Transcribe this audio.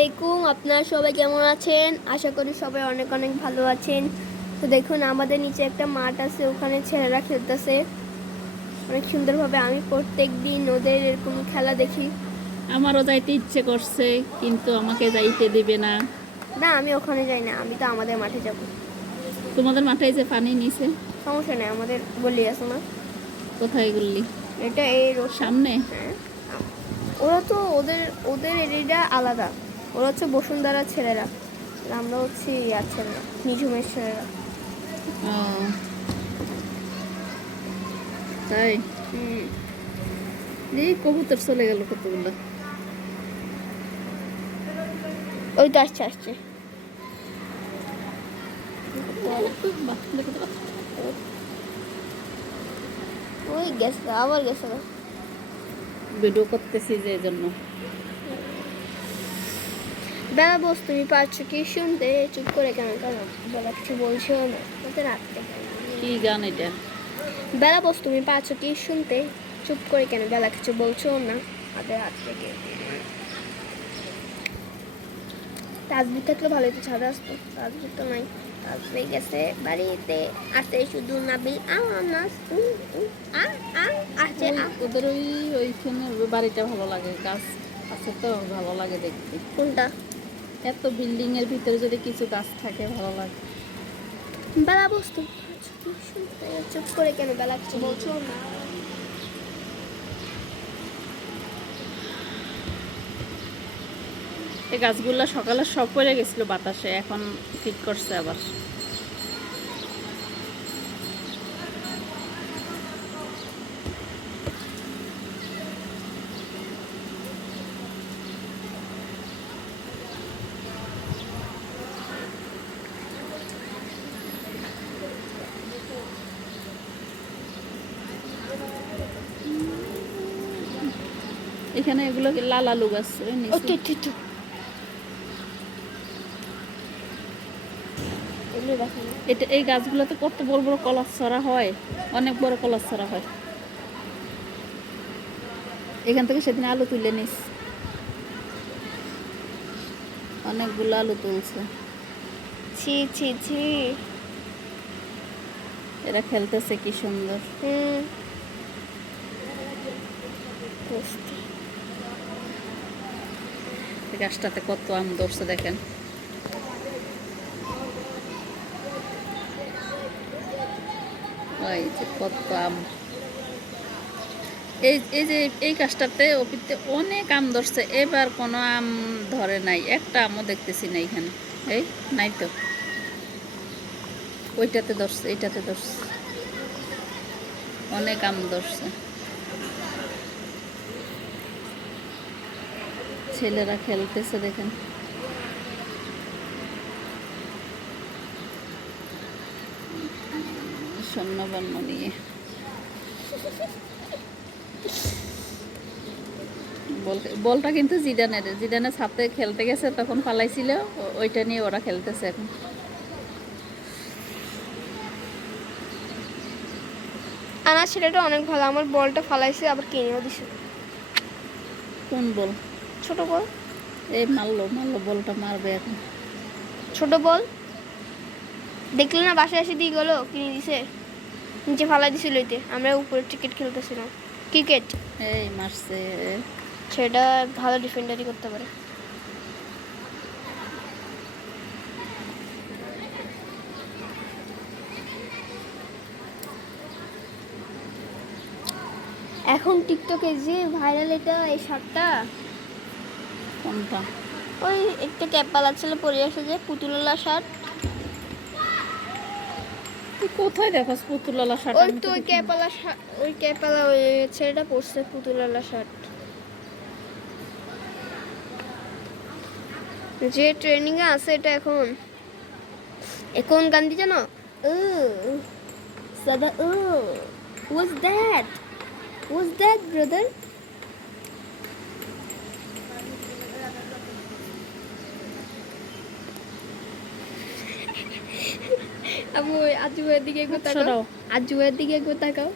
আলাইকুম আপনারা সবাই কেমন আছেন? আশা করি সবাই অনেক অনেক ভালো আছেন। তো দেখুন আমাদের নিচে একটা মাঠ আছে ওখানে ছেলেরা খেলতেছে। অনেক সুন্দরভাবে আমি প্রত্যেক দিন ওদের এরকম খেলা দেখি। আমারও যাইতে ইচ্ছে করছে কিন্তু আমাকে যাইতে দিবে না। না আমি ওখানে যাই না আমি তো আমাদের মাঠে যাব। তোমাদের মাঠে যে পানি নিছে সমস্যা নেই আমাদের গলি আছে না। কোথায় গুললি এটা এই সামনে? হ্যাঁ ওরা তো ওদের ওদের এরিয়াটা আলাদা। ওরা হচ্ছে বসুন্ধরা ছেলেরা আমরা হচ্ছে ইয়ার ছেলেরা নিঝুমের ছেলেরা। তাই? এই কবুতর চলে গেল কতগুলো? ওই তো আসছে আসছে। ওই গেছে আবার গেছে। ভিডিও করতেছি যে জন্য বেলা বস তুমি পারছ কি? শুনতে চুপ করে কেন? কেন? বেলা কিছু বলছো না। রাত থেকে কি গান এটা? বেলা বস তুমি পারছ কি? শুনতে চুপ করে কেন? বেলা কিছু বলছো না। রাত থেকে তাজবির থাকলে ভালোই তো ছাদে আসতো। তাজবির তো নাই। তাজবির গেছে বাড়িতে। আসে শুধু নাবিল আনাস উম, উম, আ আ আসছে আ। ওই- ওদের ওই ওইখানে বাড়িটা ভালো লাগে গাছ আছে তো ভালো লাগে দেখতে। কোনটা? এত বিল্ডিং এর ভিতরে যদি কিছু গাছ থাকে ভালো লাগে। বেলা বসতো। চুপ করে কেন বেলা কিছু বলছো না? এই গাছগুলো সকালে সব পড়ে গেছিল বাতাসে এখন ঠিক করছে আবার। এখানে এগুলো লাল আলু গাছ এটা এই গাছগুলোতে কত বড় বড় কলার ছড়া হয় অনেক বড় কলার ছড়া হয়। এখান থেকে সেদিন আলু তুলে নিস। অনেকগুলো আলু তুলছে। ছি ছি ছি। এরা খেলতেছে কি সুন্দর। হুম। গাছটাতে কত আম ধরছে দেখেন। ওই যে কত আম। এই এই যে এই গাছটাতে অপিতে অনেক আম ধরছে, এবার কোনো আম ধরে নাই, একটা আমও দেখতেছি না এখানে। এই, নাই তো। ওইটাতে ধরছে এইটাতে ধরছে। অনেক আম ধরছে। ছেলেরা খেলতেছে দেখেন। স্বর্ণবর্ণ নিয়ে। বলটা কিন্তু জিডানের জিডানের সাথে খেলতে গেছে তখন পালাইছিল ওইটা নিয়ে ওরা খেলতেছে এখন। আনার ছেলেটা অনেক ভালো আমার বলটা ফালাইছে আবার কিনেও দিছে। কোন বল? ছোট বল? এই মারলো মারলো বলটা মারবে এখন। ছোট বল? দেখলে না বাসায় এসে দিয়ে গেলো কিনে দিছে? নিচে ফালাই দিছিল এতে আমরা উপরে ক্রিকেট খেলতেছিলাম। ক্রিকেট এই মারছে। সেটা ভালো ডিফেন্ডারই করতে পারে। এখন টিকটকে যে ভাইরাল এটা এই শার্টটা কোনটা? ওই একটা ক্যাপালা ছেলে পরে আসে যে পুতুললা শার্ট। তুই কোথায় দেখোস পুতুলালা শার্ট? ওই তো ওই ক্যাপালা ওই ক্যাপালা ওই ছেলেটা পরছে পুতুললা শার্ট। যে ট্রেনিং এ আছে এটা এখন। এখন গান দি জানো? ও সাদা ও was that was that brother Abu Azu ভাইয়ের দিকে একবার তাকাও। আজু ভাইয়ের দিকে একবার তাকাও